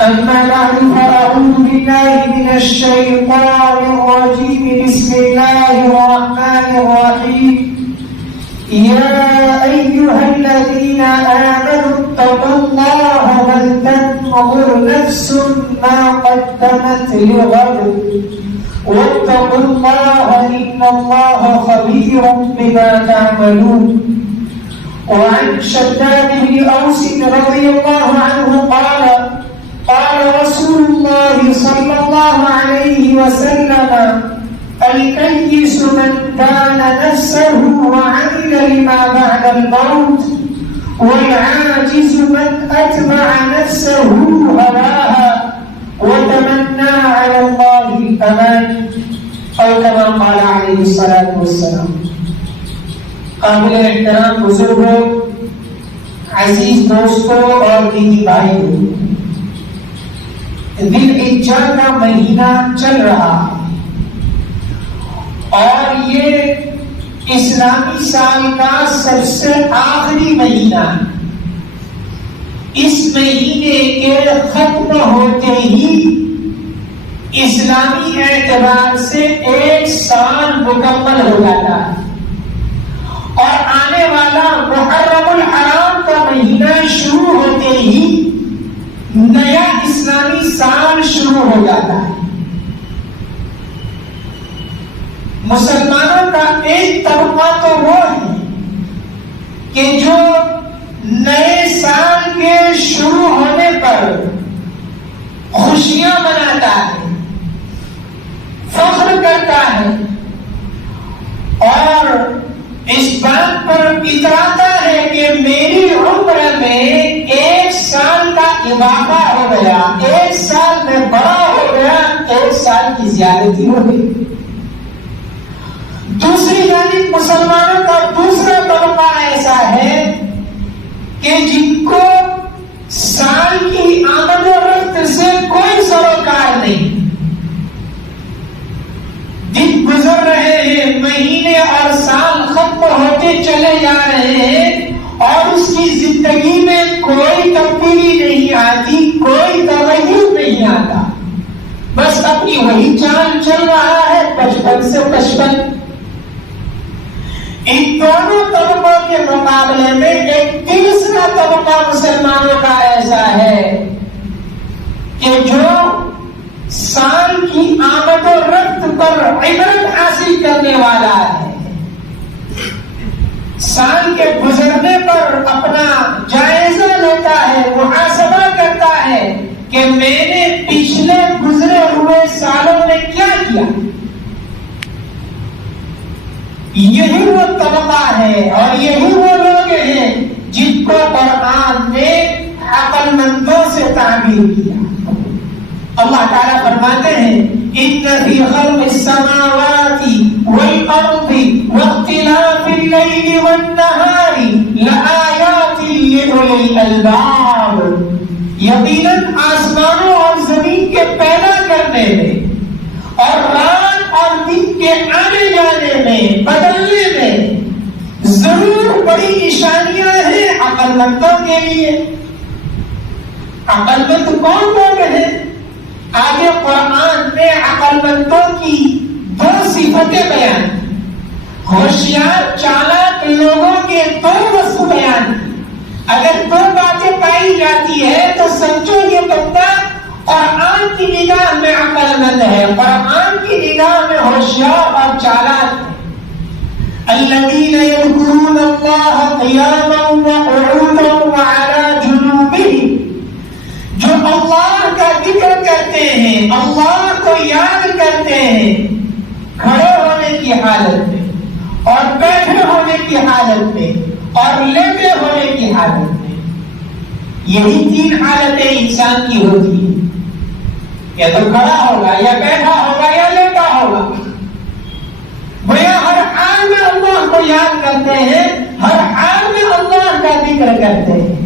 أما بعد فأعوذ بالله من الشيطان الرجيم. بسم الله الرحمن الرحيم. يا أيها الذين آمنوا اتقوا الله ولتنظر نفس ما قدمت لغد واتقوا الله إن الله خبير بما تعملون. وعن شداد بن أوس رضي الله عنه قال رسول الله صلى الله عليه وسلم الكيس من كان نفسه وعمل لما بعد الموت والعاجز من أتبع نفسه هواها وتمنى على الله الأماني أو كما قال عليه الصلاة والسلام. قابل احترام بزرگوں، عزیز دوستوں اور دینی بھائیوں، ذی الحجہ کا مہینہ چل رہا ہے اور یہ اسلامی سال کا سب سے آخری مہینہ ہے. اس مہینے کے ختم ہوتے ہی اسلامی اعتبار سے ایک سال مکمل ہو جاتا ہے اور آنے والا محرم الحرام کا مہینہ شروع ہوتے ہی نیا اسلامی سال شروع ہو جاتا ہے. مسلمانوں کا ایک طبقہ تو وہ ہے کہ جو نئے سال کے شروع ہونے پر خوشیاں مناتا ہے، فخر کرتا ہے اور اس بات پر اتراتا ہے کہ میری عمر میں ایک سال کا اضافہ ہو گیا، ایک سال میں بڑا ہو گیا، ایک سال کی زیادتی ہو گئی. دوسری جانب مسلمانوں کا دوسرا طبقہ ایسا ہے کہ جن کو سال کی آمد و رفت سے کوئی سروکار نہیں. دن گزر رہے ہیں، مہینے اور سال ختم ہوتے چلے جا رہے ہیں اور اس کی زندگی میں کوئی تبدیلی نہیں آتی، کوئی تغیر نہیں آتا، بس اپنی وہی چال چل رہا ہے بچپن سے بچپن. ان دونوں طبقوں کے مقابلے میں ایک تیسرا طبقہ مسلمانوں کا ایسا ہے کہ جو سال کی آمد و رفت پر عبرت حاصل کرنے والا ہے، سال کے گزرنے پر اپنا جائزہ لیتا ہے، محاسبہ کرتا ہے کہ میں نے پچھلے گزرے ہوئے سالوں میں کیا کیا. یہی وہ طبقہ ہے اور یہی وہ لوگ ہیں جن کو قرآن نے عقل مندوں سے تعبیر کیا. اللہ تعالیٰ فرماتے ہیں ان فی خلق السماوات والارض واختلاف اللیل والنہار لآیات لأولی الالباب. یقیناً آسمانوں اور زمین کے پیدا کرنے میں اور رات اور دن کے آنے جانے میں بدلنے میں ضرور بڑی نشانیاں ہیں عقل مندوں کے لیے. عقل مند کون لوگ ہیں؟ آگے قرآن نے عقل مندوں کی دو صفتیں بیان کی. ہوشیار چالاک لوگوں کے دو وصف بیان کی. اگر دو باتیں پائی جاتی ہے تو سمجھو یہ بندہ قرآن کی نگاہ میں عقل مند ہے، قرآن کی نگاہ میں ہوشیار اور چالاک ہے. الذین یذکرون اللہ قیاما وقعودا وعلی جنوبہم، جو اللہ کا ذکر کرتے ہیں، اللہ کو یاد کرتے ہیں کھڑے ہونے کی حالت میں اور بیٹھے ہونے کی حالت میں اور لیٹے ہونے کی حالت میں. یہی تین حالتیں انسان کی ہوتی ہیں، یا تو کھڑا ہوگا یا بیٹھا ہوگا یا لیٹا ہوگا. بھیا ہر حال میں اللہ کو یاد کرتے ہیں، ہر حال میں اللہ کا ذکر کرتے ہیں.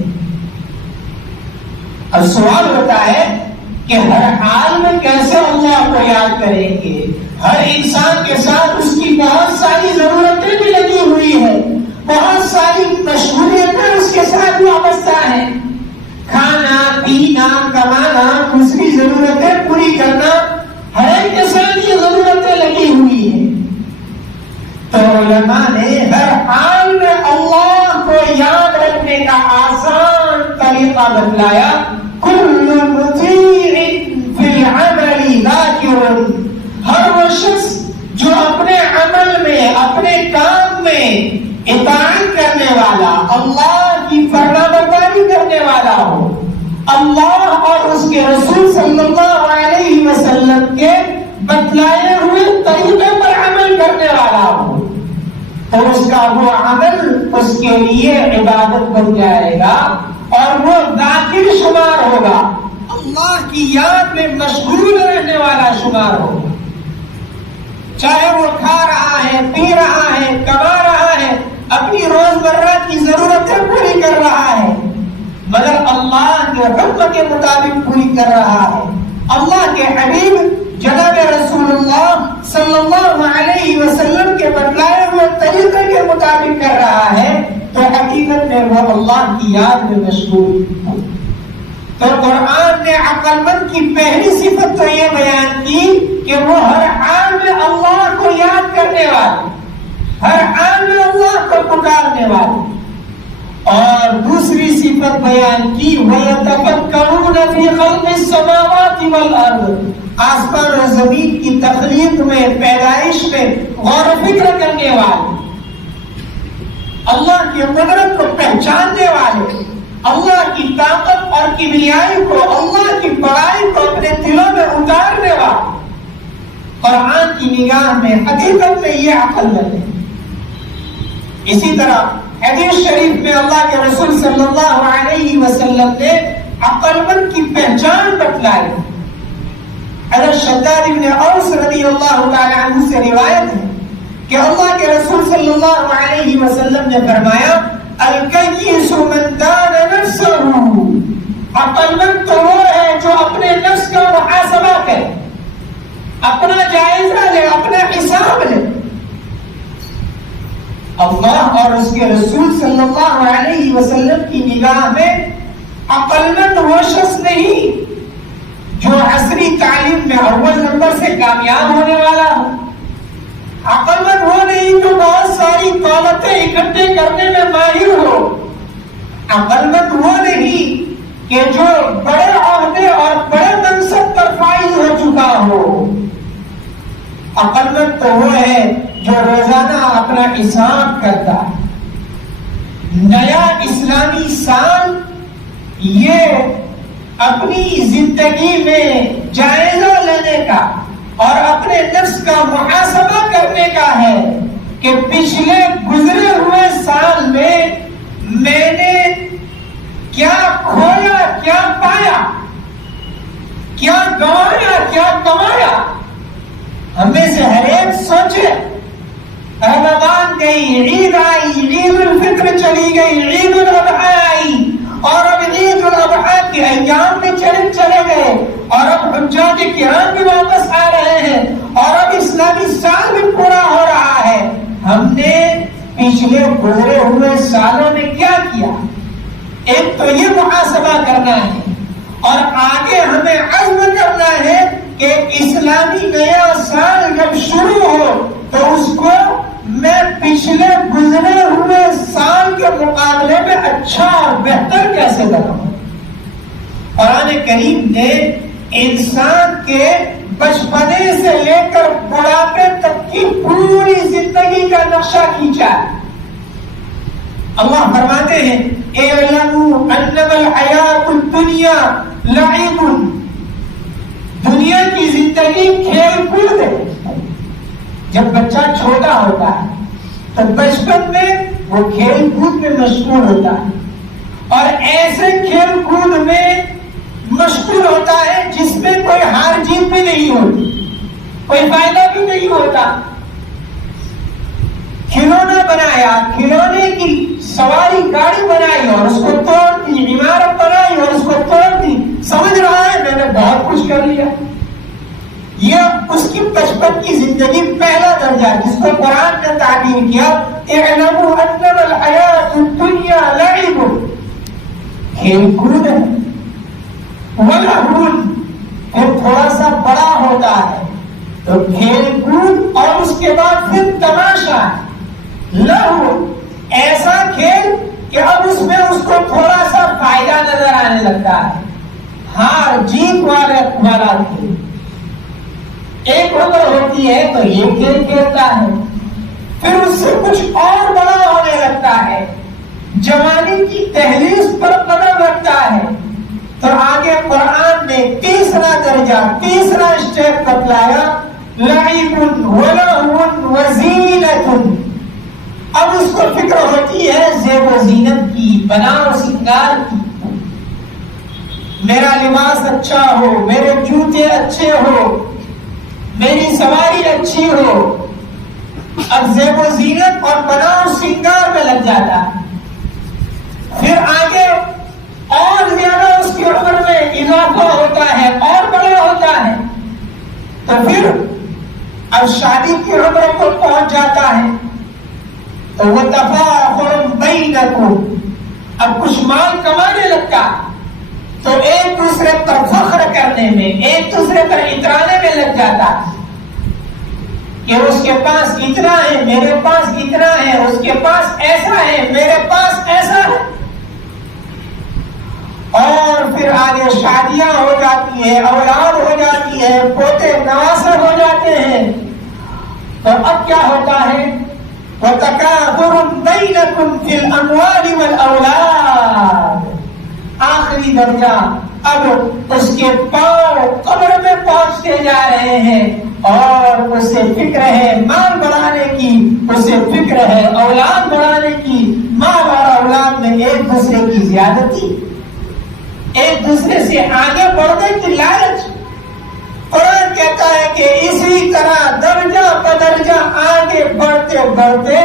اب سوال ہوتا ہے کہ ہر حال میں کیسے اللہ کو یاد کریں گے؟ ہر انسان کے ساتھ اس کی بہت ساری ضرورتیں بھی لگی ہوئی ہے، بہت ساری مشغولیتیں اس کے ساتھ وابستہ ہیں. کھانا پینا، کمانا، تو علماء نے ہر حال میں اللہ کو یاد رکھنے کا آسان طریقہ بتلایا. کل مطیع فی العمل ذاکر، ہر وہ شخص جو اپنے عمل میں، اپنے کام میں اطاعت کرنے والا، اللہ کی فرمانبرداری کرنے والا ہو، اللہ اور اس کے رسول صلی اللہ علیہ وسلم کے بتلائے ہوئے طریقے پر عمل کرنے والا ہو، تو اس کا وہ عمل اس کے لیے عبادت بن جائے گا اور وہ ذاکر شمار ہوگا، اللہ کی یاد میں مشغول رہنے والا شمار ہوگا. چاہے وہ کھا رہا ہے، پی رہا ہے، کما رہا ہے، اپنی روزمرہ کی ضرورتیں پوری کر رہا ہے، مگر اللہ کے حکم کے مطابق پوری کر رہا ہے، اللہ کے حبیب جناب رسول اللہ صلی اللہ علیہ وسلم کے بتلائے ہوئے طریقے کے مطابق کر رہا ہے، تو حقیقت میں وہ اللہ کی یاد میں مشغول ہے. تو قرآن نے عقل مند کی پہلی صفت تو یہ بیان کی کہ وہ ہر حال میں اللہ کو یاد کرنے والے، ہر حال میں اللہ کو پکارنے والے. اور دوسری صفت بیان کی وَيَتَفَكَّرُونَ فِي خَلْقِ السَّمَاوَاتِ وَالْأَرْضِ، آسمان اور زمین کی تخلیق میں، پیدائش میں غور و فکر کرنے والے، اللہ کی قدرت کو پہچاننے والے، اللہ کی طاقت اور کبریائی کو، اللہ کی بڑائی کو اپنے دلوں میں اتارنے والے. قرآن کی نگاہ میں حقیقت میں یہ عقل مند ہے. اسی طرح حدیث شریف میں اللہ کے رسول صلی اللہ علیہ وسلم نے عقل مند کی پہچان بتلائی. حضرت شداد بن اوس رضی اللہ تعالی عنہ سے روایت ہے کہ اللہ کے رسول صلی اللہ علیہ وسلم نے فرمایا الکیس من دان نفسہ، عقل مند تو وہ ہے جو اپنے نفس کا محاسبہ کرے، اپنا جائزہ لے، اپنا حساب لے. اللہ اور اس کے رسول صلی اللہ علیہ وسلم کی نگاہ میں عقل مند وہ شخص نہیں جو عصری تعلیم میں اول نمبر سے کامیاب ہونے والا ہو. عقل مند وہ نہیں جو بہت ساری دولتیں اکٹھے کرنے میں ماہر ہو. عقل مند وہ نہیں کہ جو بڑے عہدے اور بڑے منصب پر فائز ہو چکا ہو. عقل مند تو وہ ہے جو روزانہ اپنا حساب کرتا ہے. نیا اسلامی سال یہ اپنی زندگی میں جائزہ لینے کا اور اپنے نفس کا محاسبہ کرنے کا ہے کہ پچھلے گزرے ہوئے سال میں نے کیا کھویا، کیا پایا، کیا گنوایا، کیا کمایا. ہمیں سے ہر ایک سوچے، رمضان گئی، عید آئی، عید الفطر چلی گئی، عید الاضحیٰ آئی، اور اب عید الاضحیٰ کے ایام میں چلے گئے، اور اب حجاج کرام بھی واپس آ رہے ہیں، اور اب اسلامی سال بھی پورا ہو رہا ہے. ہم نے پچھلے گزرے ہوئے سالوں میں کیا کیا؟ ایک تو یہ محاسبہ کرنا ہے، اور آگے ہمیں عزم کرنا ہے کہ اسلامی نیا سال جب شروع ہو تو اس کو میں پچھلے گزرے ہوئے سال کے مقابلے میں اچھا اور بہتر کیسے بناؤں. قرآن کریم نے انسان کے بچپنے سے لے کر بڑھاپے تک کی پوری زندگی کا نقشہ کھینچا ہے. اللہ فرماتے ہیں اعلموا انما الحیات الدنیا لعب، دنیا کی زندگی کھیل کود ہے. جب بچہ چھوٹا ہوتا ہے تو بچپن میں وہ کھیل کود میں مشغول ہوتا ہے، اور ایسے کھیل کود میں مشغول ہوتا ہے جس میں کوئی ہار جیت بھی نہیں ہوتی، کوئی فائدہ بھی نہیں ہوتا. کھلونا بنایا، کھلونے کی سواری گاڑی بنائی اور اس کو توڑ دی، عمارت بنائی اور اس کو توڑ دی، سمجھ رہا ہے میں نے بہت کچھ کر لیا. یہ اس کی بچپن کی زندگی پہلا درجہ جس کو قرآن نے تعبیر کیا اعلموا انما الحیات الدنیا لعب، کھیل کود ہے. ولہو، پھر تھوڑا سا بڑا ہوتا ہے تو کھیل کود اور اس کے بعد پھر تماشا، لہو، ایسا کھیل کہ اب اس میں اس کو تھوڑا سا فائدہ نظر آنے لگتا ہے، ہار جیت والا کھیل۔ ایک عمر ہوتی ہے تو یہ کھیل کھیلتا ہے، پھر اس سے کچھ اور بڑا ہونے لگتا ہے، جوانی کی دہلیز پر قدم رکھتا ہے، تو آگے قرآن نے تیسرا درجہ، تیسرا اسٹیپ بتلایا، لعب ولہو وزینۃ۔ اب اس کو فکر ہوتی ہے زیب و زینت کی، بنا و سنگار کی، میرا لباس اچھا ہو، میرے جوتے اچھے ہو، میری سواری اچھی ہو۔ اب زیب و زینت اور بنا و سنگار میں لگ جاتا ہے، پھر آگے اور زیادہ اس کی عمر میں اضافہ ہوتا ہے اور بڑا ہوتا ہے، تو پھر اب شادی کی عمر کو پہنچ جاتا ہے، تو وہ تفاخر بینکم، اب کچھ مال کمانے لگتا، تو ایک دوسرے پر فخر کرنے میں، ایک دوسرے پر اترانے میں لگ جاتا کہ اس کے پاس اتنا ہے، میرے پاس اتنا ہے، اس کے پاس ایسا ہے، میرے پاس ایسا ہے، اور پھر آگے شادیاں ہو جاتی ہیں، اولاد ہو جاتی ہے، پوتے نواسے ہو جاتے ہیں، تو اب کیا ہوتا ہے؟ وَتَكَاثُرٌ بَيْنَكُمْ فِي الْأَمْوَالِ وَالْأَوْلَادِ، آخری درجہ، اب اس کے پاؤں قبر میں پہنچتے جا رہے ہیں، اور اسے فکر ہے مال بڑھانے کی، اسے فکر ہے اولاد بڑھانے کی، مال اور اولاد میں ایک دوسرے کی زیادتی، ایک دوسرے سے آگے بڑھنے کی لالچ۔ قرآن کہتا ہے کہ اسی طرح درجہ بدرجہ آگے بڑھتے بڑھتے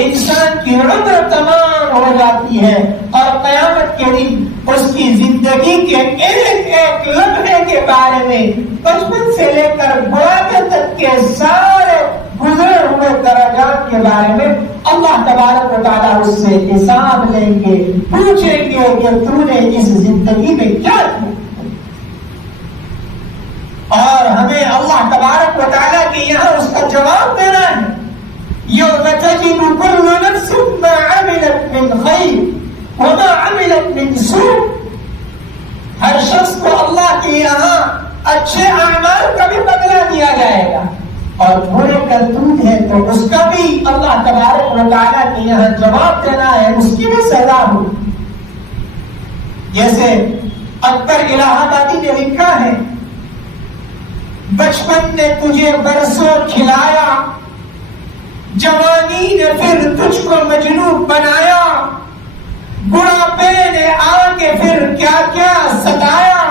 انسان کی عمر تمام ہو جاتی ہے، اور قیامت کے دن اس کی زندگی کے ایک ایک لمحے کے بارے میں، بچپن سے لے کر بڑھاپے تک کے سارے گزرے ہوئے درجات کے بارے میں اللہ تبارک و تعالیٰ اس سے حساب لیں گے، پوچھیں گے کہ تو نے اس زندگی میں کیا کیا، اور ہمیں اللہ تبارک و تعالیٰ کے یہاں اس کا جواب دینا ہے۔ یوم تجد کل نفس ما عملت من خیر وما عملت من سوء، ہر شخص کو اللہ کے یہاں اچھے اعمال کا بھی بدلہ دیا جائے گا، اور برے کرتوت ہے تو اس کا بھی اللہ تبارک و تعالیٰ کے یہاں جواب دینا ہے، اس کی بھی سزا ہو۔ جیسے اکبر الہ آبادی نے لکھا ہے، بچپن نے تجھے برسوں کھلایا، جوانی نے پھر تجھ کو مجنون بنایا، بڑھاپے نے آ کے پھر کیا کیا ستایا،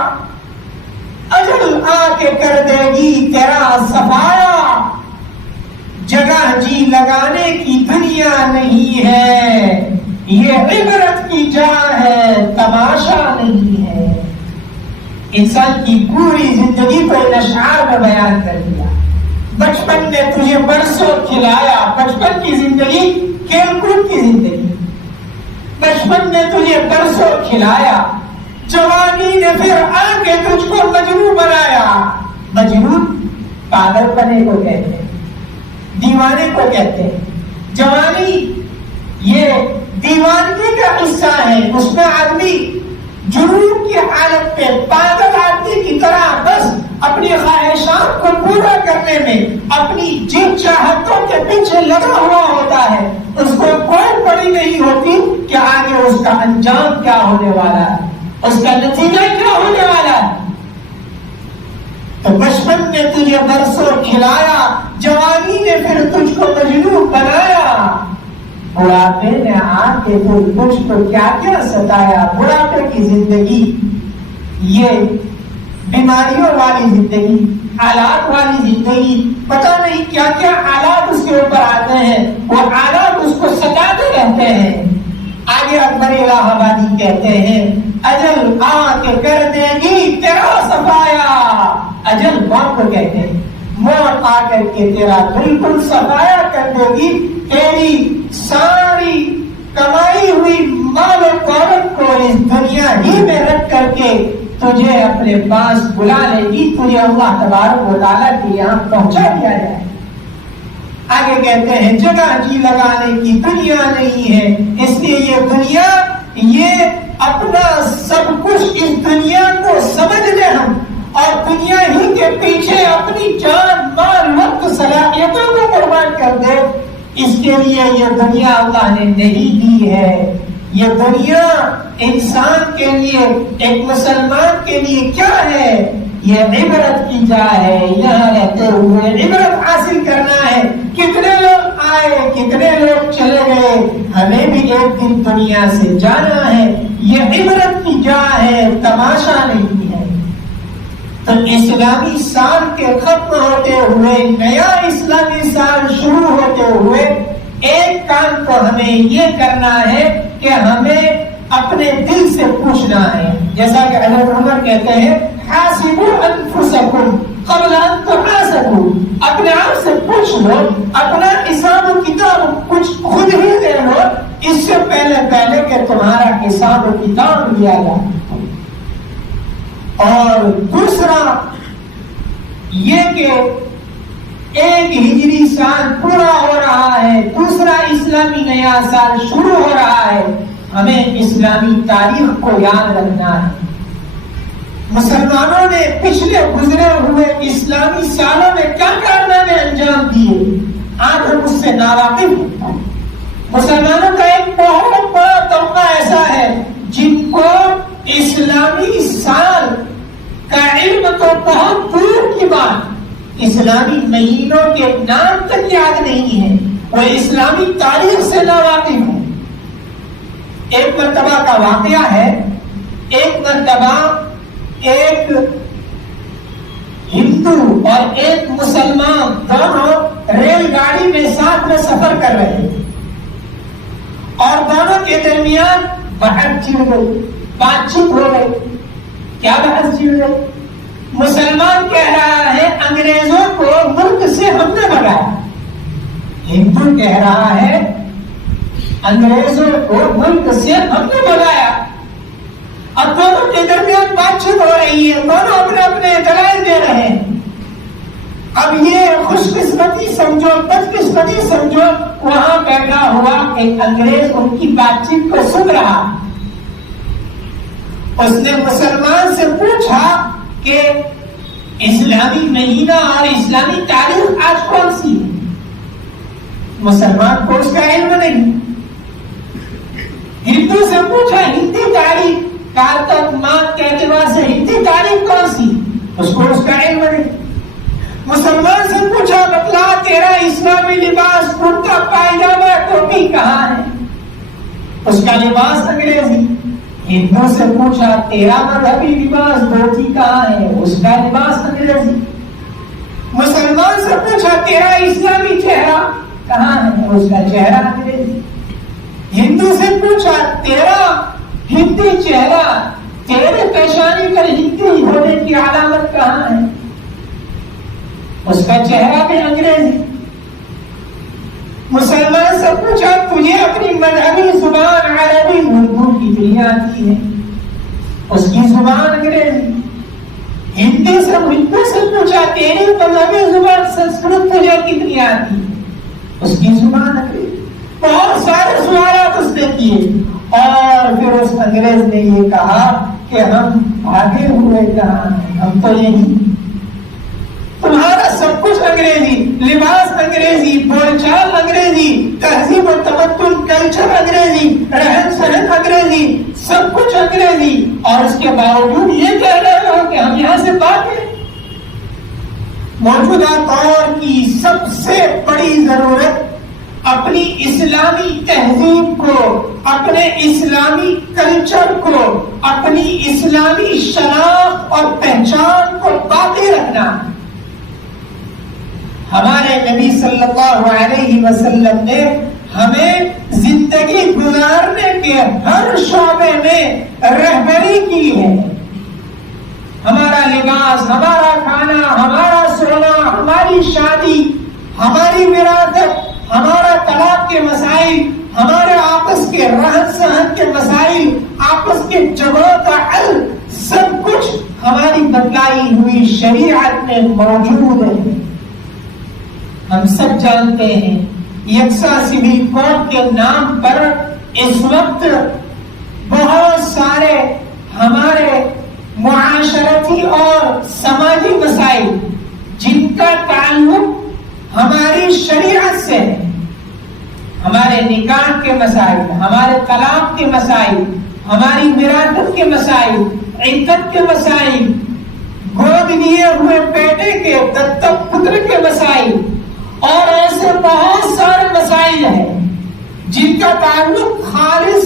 اجل آ کے کر دے گی تیرا صفایا، جگہ جی لگانے کی دنیا نہیں ہے، یہ عبرت کی جا ہے، تماشا نہیں ہے۔ انسان کی پوری زندگی کو ان اشعار میں بیان کر دیا۔ بچپن نے تجھے برسوں کھلایا، بچپن کی زندگی کھیل کود کی زندگی، بچپن نے تجھے برسوں کھلایا، جوانی نے پھر آ کے تجھ کو مجنون بنایا۔ مجنون پاگل پنے کو کہتے ہیں، دیوانے کو کہتے ہیں۔ جوانی یہ دیوانگی کا حصہ ہے، اس میں آدمی جنون کی حالت میں پاگل آدمی کی طرح بس اپنی خواہشات کو پورا کرنے میں، اپنی جن چاہتوں کے پیچھے لگا ہوا ہوتا ہے، اس کو کوئی پڑی نہیں ہوتی کہ آگے اس کا انجام کیا ہونے والا ہے، اس کا نتیجہ کیا ہونے والا ہے۔ تو بچپن نے تجھے برسوں کھلایا، جوانی نے پھر تجھ کو مجنون بنایا، بڑھاپے نے آ کے تجھ کو کیا کیا ستایا۔ بڑھاپے کی زندگی یہ بیماریوں والی زندگی، حالات والی زندگی، پتہ نہیں کیا کیا حالات اس کے اوپر آتے ہیں، وہ حالات اس کو ستاتے رہتے ہیں۔ آگے اکبر الہ آبادی کہتے ہیں، اجل آ کے کر دے گی تیرا صفایا۔ اجل موت کو کہتے ہیں، موت آ کر کے تیرا بالکل صفایا کر دے گی، تیری ساری کمائی ہوئی مال و دولت کو اس دنیا ہی میں رکھ کر کے تجھے اپنے پاس بلا لے گی، تجھے اللہ تبارک و تعالیٰ کے یہاں پہنچا دیا جائے۔ آگے کہتے ہیں جگہ جی لگانے کی دنیا نہیں ہے، اس لیے یہ دنیا، یہ اپنا سب کچھ اس دنیا کو سمجھ لے ہم، اور دنیا ہی کے پیچھے اپنی جان مال وقت صلاحیتوں کو قربان کر دے، اس کے لیے یہ دنیا اللہ نے نہیں دی ہے۔ یہ دنیا انسان کے لیے، ایک مسلمان کے لیے کیا ہے؟ یہ عبرت کی جا ہے، یہاں رہتے ہوئے عبرت حاصل کرنا ہے۔ کتنے لوگ آئے، کتنے لوگ چلے گئے، ہمیں بھی ایک دن دنیا سے جانا ہے۔ یہ عبرت کی جا ہے، تماشا نہیں ہے۔ تو اسلامی سال کے ختم ہوتے ہوئے، نیا اسلامی سال شروع ہوتے ہوئے، ایک کام تو ہمیں یہ کرنا ہے کہ ہمیں اپنے دل سے پوچھنا ہے، جیسا کہ حضرت عمر کہتے ہیں حاسبوا انفسکم قبل ان تحاسبوا، اپنے آپ سے پوچھ لو، اپنا حساب و کتاب کچھ خود ہی دے لو اس سے پہلے کہ تمہارا حساب و کتاب لیا جائے۔ اور دوسرا یہ کہ ایک ہجری سال پورا ہو رہا ہے، دوسرا اسلامی نیا سال شروع ہو رہا ہے، ہمیں اسلامی تاریخ کو یاد رکھنا ہے۔ مسلمانوں نے پچھلے گزرے ہوئے اسلامی سالوں میں کیا کارنامے انجام دیے، آج ہم اس سے ناواقف ہیں۔ مسلمانوں کا ایک بہت بڑا طبقہ ایسا ہے جن کو اسلامی سال کا علم تو بہت دور کی بات، اسلامی مہینوں کے نام تک یاد نہیں ہے، وہ اسلامی تاریخ سے ناواقف ہیں۔ ایک مرتبہ کا واقعہ ہے، ایک مرتبہ ایک ہندو اور ایک مسلمان دونوں ریل گاڑی میں ساتھ میں سفر کر رہے ہیں، اور دونوں کے درمیان بحث چھڑ گئی، بات چیت ہو گئی۔ کیا بحث چھڑ گئی؟ مسلمان کہہ رہا ہے انگریزوں کو ملک سے ہم نے بھگایا، ہندو کہہ رہا ہے انگریزوں کو ملک سے ہم نے بھگایا۔ اب دونوں کے درمیان بات چیت ہو رہی ہے، دونوں اپنے اپنے دلائل دے رہے ہیں۔ اب یہ خوش قسمتی سمجھو، بد قسمتی سمجھو، وہاں بیٹھا ہوا ایک انگریز ان کی بات چیت کو سن رہا، اس نے مسلمان سے پوچھا کہ اسلامی مہینہ اور اسلامی تاریخ آج کون سی ہے؟ مسلمان کو اس کا علم نہیں۔ ہندو سے پوچھا ہندی تاریخ کارتک ماہ کے اعتبار سے ہندی تاریخ کون سی؟ اس کو اس کا علم نہیں۔ مسلمان سے پوچھا بتلا تیرا اسلامی لباس کرتا پائجامہ ٹوپی کہاں ہے؟ اس کا لباس انگریزی۔ ہندو سے پوچھا تیرا مذہبی لباس دھوتی کہاں ہے؟ اس کا لباس انگریزی۔ مسلمان سے پوچھا تیرا اسلامی چہرہ کہاں ہے؟ اس کا چہرہ انگریزی۔ ہندو سے پوچھا تیرا ہندی چہرہ، تیرے پیشانی پر ہندی ہونے کی علامت کہاں ہے؟ اس کا چہرہ بھی انگریزی۔ مسلمان سے پوچھا تجھے اپنی مذہبی زبان عربی اردو کتنی آتی ہے؟ اس کی زبان انگریزی۔ ہندی سے پوچھا تیری مذہبی زبان سنسکرت تجھے کتنی آتی ہے؟ اس کی زبان انگریزی۔ بہت سارے سوالات اس نے کیے، اور پھر اس انگریز نے یہ کہا کہ ہم آگے ہوئے کہاں ہیں، ہم تو یہی، تمہارا سب کچھ انگریزی، لباس انگریزی، بول چال انگریزی، تہذیب و تمدن کلچر انگریزی، رہن سہن انگریزی، سب کچھ انگریزی، اور اس کے باوجود یہ کہہ رہے ہو کہ ہم یہاں سے باقی ہیں۔ موجودہ دور کی سب سے بڑی ضرورت اپنی اسلامی تہذیب کو، اپنے اسلامی کلچر کو، اپنی اسلامی شناخت اور پہچان کو باقی رکھنا۔ ہمارے نبی صلی اللہ علیہ وسلم نے ہمیں زندگی گزارنے کے ہر شعبے میں رہبری کی ہے۔ ہمارا لباس، ہمارا کھانا، ہمارا سونا، ہماری شادی، ہماری وراثت، ہمارا طلاق کے مسائل، ہمارے آپس کے رہن سہن کے مسائل، آپس کے جھگڑوں کا حل، سب کچھ ہماری بتلائی ہوئی شریعت میں موجود ہے۔ ہم سب جانتے ہیں یکساں سول کوڈ کے نام پر اس وقت بہت سارے ہمارے معاشرتی اور سماجی مسائل جن کا تعلق ہماری شریعت سے ہے، ہمارے نکاح کے مسائل، ہمارے طلاق کے مسائل، ہماری وراثت کے مسائل، عدت کے مسائل، گود لیے ہوئے بیٹے کے، دتک پتر کے مسائل، اور ایسے بہت سارے مسائل ہیں جن کا تعلق خالص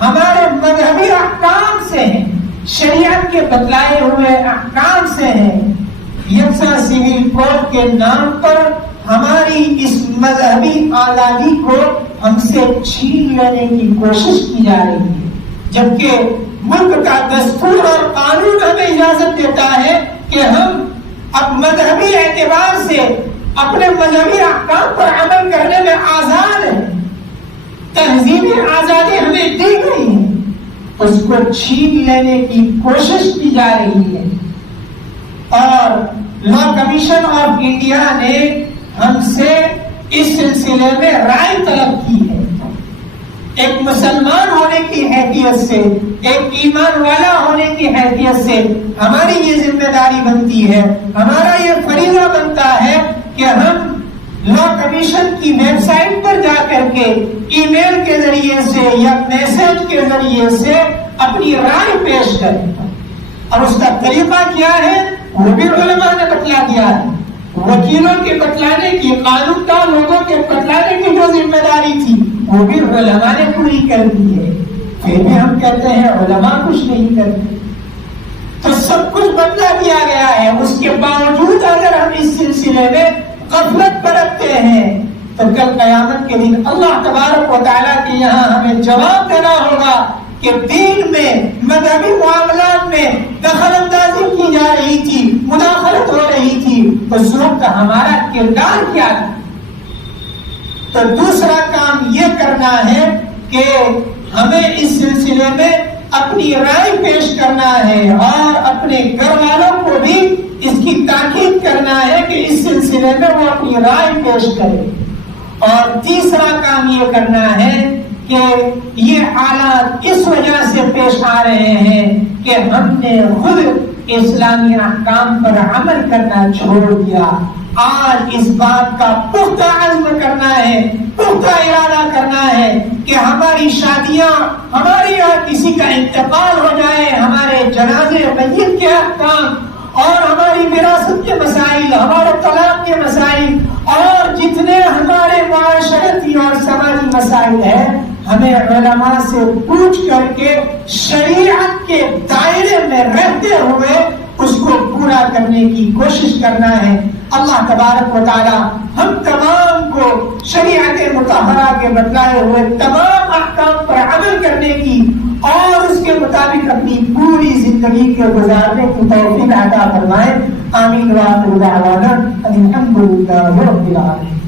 ہمارے مذہبی احکام سے ہے، شریعت کے بتلائے ہوئے احکام سے ہے۔ یکساں سول کوڈ کے نام پر ہماری اس مذہبی آزادی کو ہم سے چھین لینے کی کوشش کی جا رہی ہے، جبکہ ملک کا دستور اور قانون ہمیں اجازت دیتا ہے کہ ہم اب مذہبی اعتبار سے اپنے مذہبی احکام پر عمل کرنے میں آزاد ہیں۔ تہذیبی آزادی ہمیں دی گئی ہے، اس کو چھین لینے کی کوشش کی جا رہی ہے۔ اور لا کمیشن آف انڈیا نے ہم سے اس سلسلے میں رائے طلب کی ہے۔ ایک مسلمان ہونے کی حیثیت سے، ایک ایمان والا ہونے کی حیثیت سے ہماری یہ ذمہ داری بنتی ہے، ہمارا یہ فریضہ بنتا ہے کہ ہم لا کمیشن کی ویب سائٹ پر جا کر کے ای میل کے ذریعے سے یا میسج کے ذریعے سے اپنی رائے پیش کریں۔ اور اس کا طریقہ کیا ہے وہ بھی علماء نے بتلا دیا ہے۔ وکیلوں کے بتلانے کی، قانون کا لوگوں کے بتلانے کی جو ذمہ داری تھی وہ بھی علماء نے پوری کر دی ہے، پھر بھی ہم کہتے ہیں علماء کچھ نہیں کرتے۔ تو سب کچھ بدلا دیا گیا ہے، اس کے باوجود اگر ہم اس سلسلے میں غفلت برتتے ہیں تو کل قیامت کے دن اللہ تبارک و تعالیٰ کے یہاں ہمیں جواب دینا ہوگا کہ دین میں، مذہبی معاملات میں دخل اندازی کی جا رہی تھی، مداخلت ہو رہی تھی، تو اس وقت ہمارا کردار کیا تھا؟ تو دوسرا کام یہ کرنا ہے کہ ہمیں اس سلسلے میں اپنی رائے پیش کرنا ہے اور اپنے گھر والوں کو بھی اس کی تاکید کرنا ہے کہ اس سلسلے میں وہ اپنی رائے پیش کرے۔ اور تیسرا کام یہ کرنا ہے کہ یہ حالات اس وجہ سے پیش آ رہے ہیں کہ ہم نے خود اسلامی احکام پر عمل کرنا چھوڑ دیا۔ آج اس بات کا پختہ عزم کرنا ہے، پختہ ارادہ کرنا ہے کہ ہماری شادیاں، ہمارے یہاں کسی کا انتقال ہو جائے، ہمارے جنازے میت کے احکام اور ہماری وراثت کے مسائل، ہمارے طلاق کے مسائل اور جتنے ہمارے معاشرتی اور سماجی مسائل ہیں، ہمیں علماء سے پوچھ کر کے شریعت کے دائرے میں رہتے ہوئے اس کو پورا کرنے کی کوشش کرنا ہے۔ اللہ تبارک و تعالی ہم تمام کو شریعت مطہرہ کے بتلائے ہوئے تمام احکام پر عمل کرنے کی اور اس کے مطابق اپنی پوری زندگی کے گزارنے کی توفیق عطا فرمائے۔ آمین۔ وآخر دعوانا الحمد للہ رب العالمین۔